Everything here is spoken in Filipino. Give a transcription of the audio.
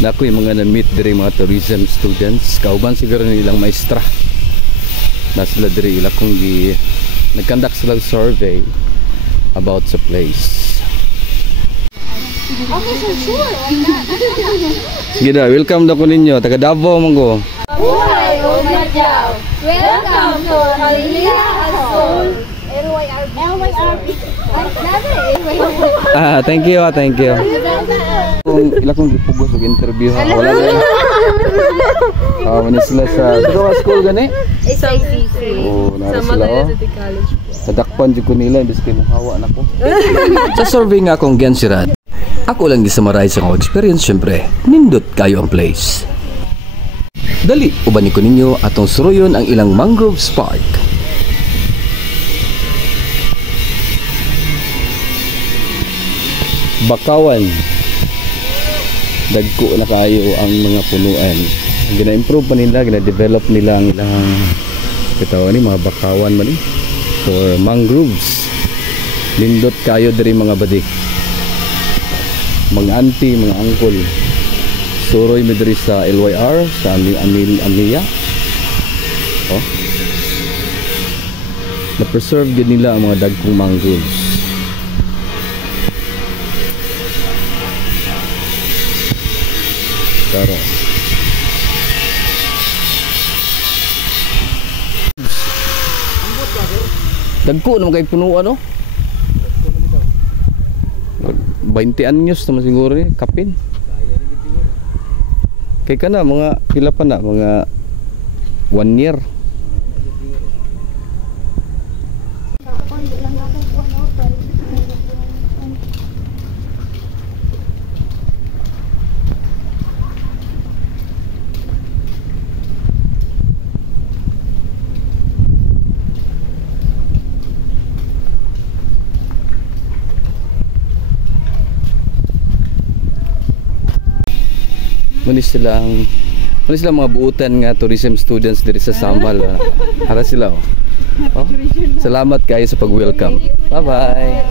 na ako yung mga na-meet diri mga tourism students. Kauban siguro nilang maestra. Na sila diri ila kung nag-conduct sila survey about sa place. Okay, so sure. Why not? Sige na, welcome na ko ninyo. Taga Davao manggo. Buhay o madyaw. Welcome to Aliyah Azul. LYRB. Thank you, thank you. Kung ila kong gipugos og interview ha. Wala na. Manis sila sa school gani? SICC. Oh, nara sila oh. College. Sadakpan jud ko nila imbes kay hawa na ko. Sa survey nga akong giansirat. Ako lang gi-summarize ang experience syempre. Nindot kayo ang place. Dali, ubanin ko ninyo atong suruyon ang ilang mangrove park. Bakawan. Dagko na kayo ang mga punuan. Gina-improve pa nila, gina-develop nila ang ilang bitaw ni mga bakawan man ni for mangroves. Lindot kayo diri mga badik. Mga auntie, mga uncle. Suroy mi diri sa LYR, sa Amiya. Oh. Na-preserve gid nila ang mga dagkong mangroves. Tara. Dagko naman kay punuan no? 20 anyos naman siguro ni kapin. Kay kana mga pila pa na mga 1 year. Manis sila mga buutan nga tourism students diri sa Sambal. Hara sila oh. Salamat kayo sa pag-welcome. Bye-bye.